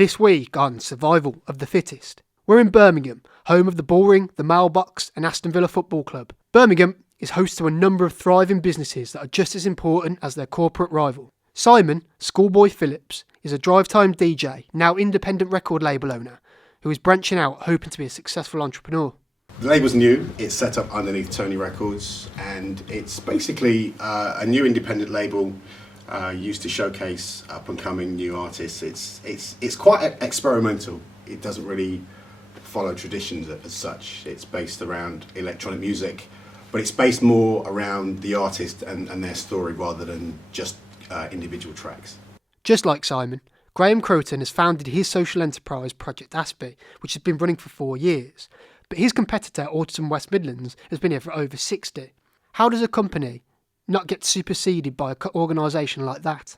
This week on Survival of the Fittest, we're in Birmingham, home of the Bullring, the Mailbox and Aston Villa Football Club. Birmingham is host to a number of thriving businesses that are just as important as their corporate rival. Simon, Schoolboy Phillips, is a drive-time DJ, now independent record label owner, who is branching out hoping to be a successful entrepreneur. The label's new, it's set up underneath Tony Records, and it's basically a new independent label used to showcase up-and-coming new artists. It's quite experimental. It doesn't really follow traditions as such. It's based around electronic music, but it's based more around the artist and their story rather than just individual tracks. Just like Simon, Graham Croton has founded his social enterprise Project Aspie, which has been running for 4 years. But his competitor, Autism West Midlands, has been here for over 60. How does a company not get superseded by an organisation like that?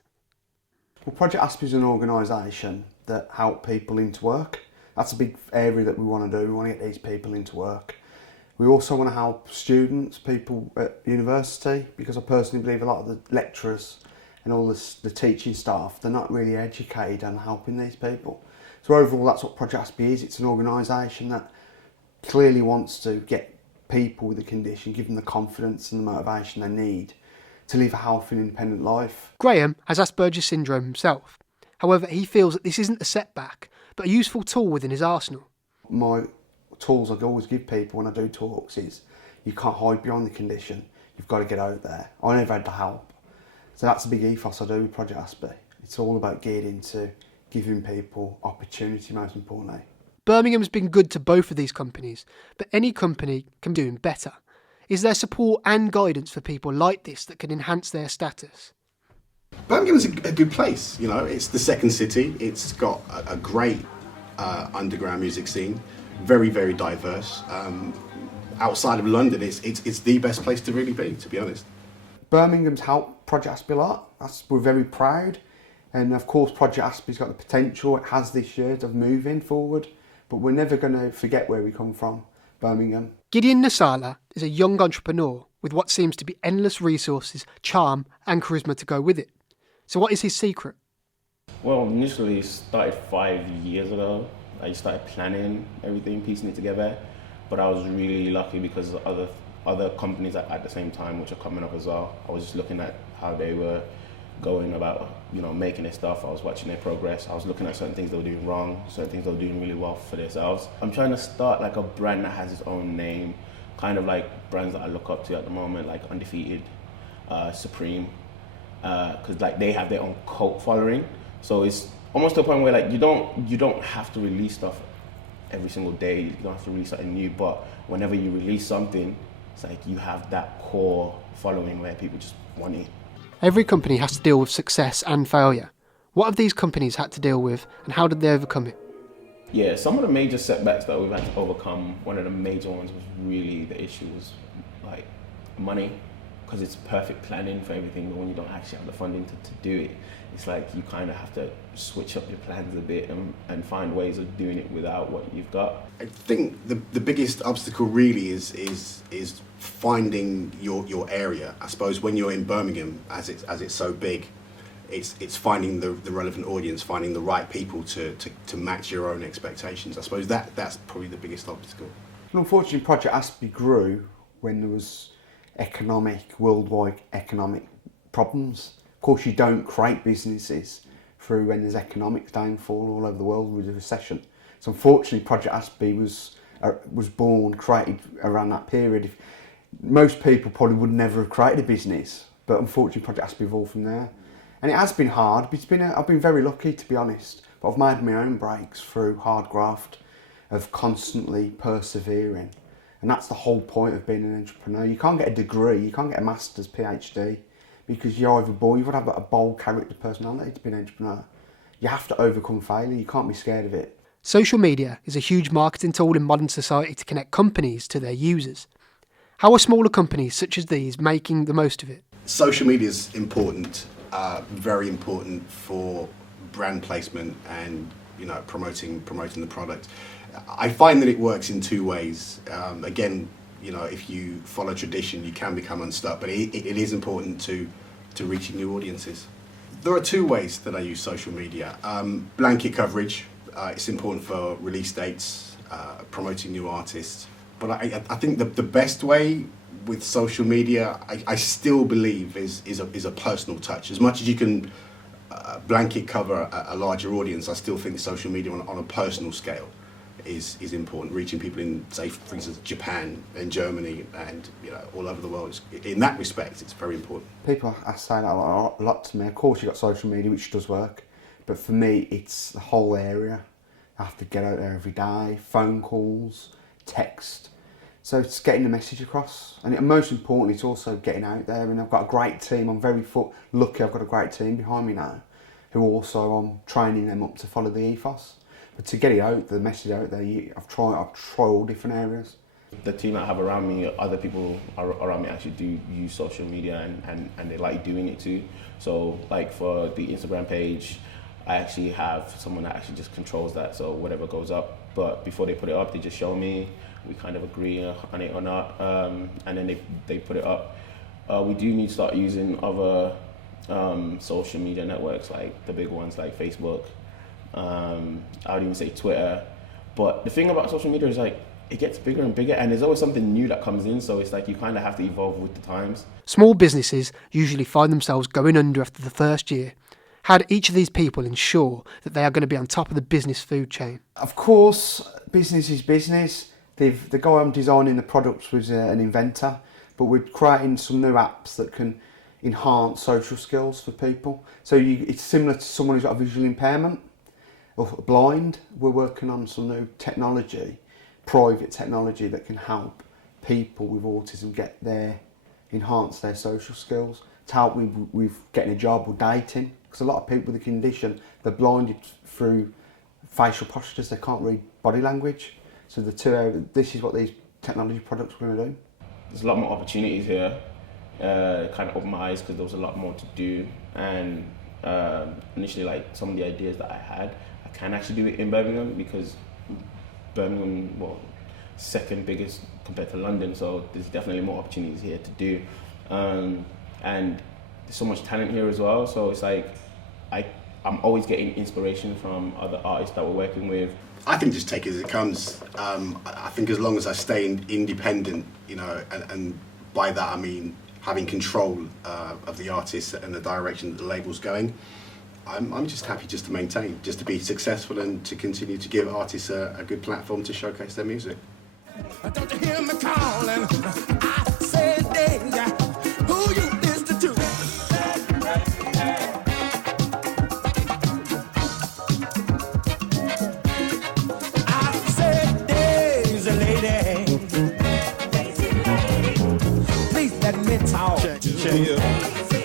Well, Project Aspie is an organisation that helps people into work. That's a big area that we want to do. We want to get these people into work. We also want to help students, people at university, because I personally believe a lot of the lecturers and all the teaching staff, they're not really educated on helping these people. So overall, that's what Project Aspie is. It's an organisation that clearly wants to get people with a condition, give them the confidence and the motivation they need to live a healthy and independent life. Graham has Asperger's syndrome himself. However, he feels that this isn't a setback, but a useful tool within his arsenal. My tools I always give people when I do talks is you can't hide behind the condition, you've got to get out there. I never had the help. So that's a big ethos I do with Project Aspie. It's all about getting into giving people opportunity, most importantly. Birmingham's been good to both of these companies, but any company can be doing better. Is there support and guidance for people like this that can enhance their status? Birmingham's a good place, you know, it's the second city, it's got a great underground music scene, very, very diverse. Outside of London, it's the best place to really be honest. Birmingham's helped Project Aspie a lot, we're very proud, and of course Project Aspie's got the potential it has this year of moving forward, but we're never going to forget where we come from, Birmingham. Gideon Nasala is a young entrepreneur with what seems to be endless resources, charm and charisma to go with it. So what is his secret? Well, initially it started 5 years ago. I started planning everything, piecing it together. But I was really lucky because other companies at the same time, which are coming up as well. I was just looking at how they were going about, making their stuff. I was watching their progress. I was looking at certain things they were doing wrong, certain things they were doing really well for themselves. I'm trying to start like a brand that has its own name, kind of like brands that I look up to at the moment, like Undefeated, Supreme, because like they have their own cult following. So it's almost to a point where like you don't have to release stuff every single day. You don't have to release something new, but whenever you release something, it's like you have that core following where people just want it. Every company has to deal with success and failure. What have these companies had to deal with and how did they overcome it? Yeah, some of the major setbacks that we've had to overcome, one of the major ones was really the issue was like money, because it's perfect planning for everything, but when you don't actually have the funding to do it, it's like you kind of have to switch up your plans a bit and find ways of doing it without what you've got. I think the biggest obstacle really is finding your area. I suppose when you're in Birmingham, as it's so big, it's finding the relevant audience, finding the right people to match your own expectations. I suppose that's probably the biggest obstacle. And unfortunately, Project Aspie grew when there was worldwide economic problems. Of course, you don't create businesses through when there's economic downfall all over the world with a recession. So unfortunately, Project Aspie was born, created around that period. Most people probably would never have created a business, but unfortunately, Project Aspie evolved from there. And it has been hard. I've been very lucky, to be honest, but I've made my own breaks through hard graft, of constantly persevering. And that's the whole point of being an entrepreneur. You can't get a degree, you can't get a master's, PhD, because you've got to have a bold character personality to be an entrepreneur. You have to overcome failure, you can't be scared of it. Social media is a huge marketing tool in modern society to connect companies to their users. How are smaller companies such as these making the most of it? Social media is important, very important for brand placement and promoting the product. I find that it works in two ways. Again, if you follow tradition, you can become unstuck, but it is important to reaching new audiences. There are two ways that I use social media. Blanket coverage, It's important for release dates, promoting new artists. But I think the best way with social media, I still believe is a personal touch. As much as you can blanket cover a larger audience, I still think social media on a personal scale is important. Reaching people in, say, for instance, Japan and Germany and all over the world. In that respect, it's very important. People say that a lot to me. Of course, you've got social media, which does work, but for me, it's the whole area. I have to get out there every day, phone calls, text. So it's getting the message across, and most importantly, it's also getting out there. And I've got a great team. I'm very lucky. I've got a great team behind me now, who also I'm training them up to follow the ethos. But to get it out, the message out there, I've tried all different areas. The team I have around me, other people around me actually do use social media and they like doing it too. So like for the Instagram page, I actually have someone that actually just controls that. So whatever goes up, but before they put it up, they just show me. We kind of agree on it or not, and then they put it up. We do need to start using other social media networks, like the big ones like Facebook. I would even say Twitter. But the thing about social media is like it gets bigger and bigger, and there's always something new that comes in. So it's like you kind of have to evolve with the times. Small businesses usually find themselves going under after the first year. How do each of these people ensure that they are going to be on top of the business food chain? Of course, business is business. The guy I'm designing the products was an inventor, but we're creating some new apps that can enhance social skills for people. So it's similar to someone who's got a visual impairment or blind. We're working on some new technology, private technology that can help people with autism enhance their social skills, to help with getting a job or dating. Because a lot of people with the condition, they're blinded through facial postures, they can't read body language. So this is what these technology products are going to do. There's a lot more opportunities here. Kind of opened my eyes because there was a lot more to do. And initially, like some of the ideas that I had, I can actually do it in Birmingham because Birmingham, second biggest compared to London. So there's definitely more opportunities here to do. And there's so much talent here as well. So it's like I'm always getting inspiration from other artists that we're working with. I think just take it as it comes. I think as long as I stay independent, and by that I mean having control of the artist and the direction that the label's going, I'm just happy just to maintain, just to be successful and to continue to give artists a good platform to showcase their music. Don't you hear me calling? I said, danger, who you listen to? I said, Daisy lady, please let me talk. Check.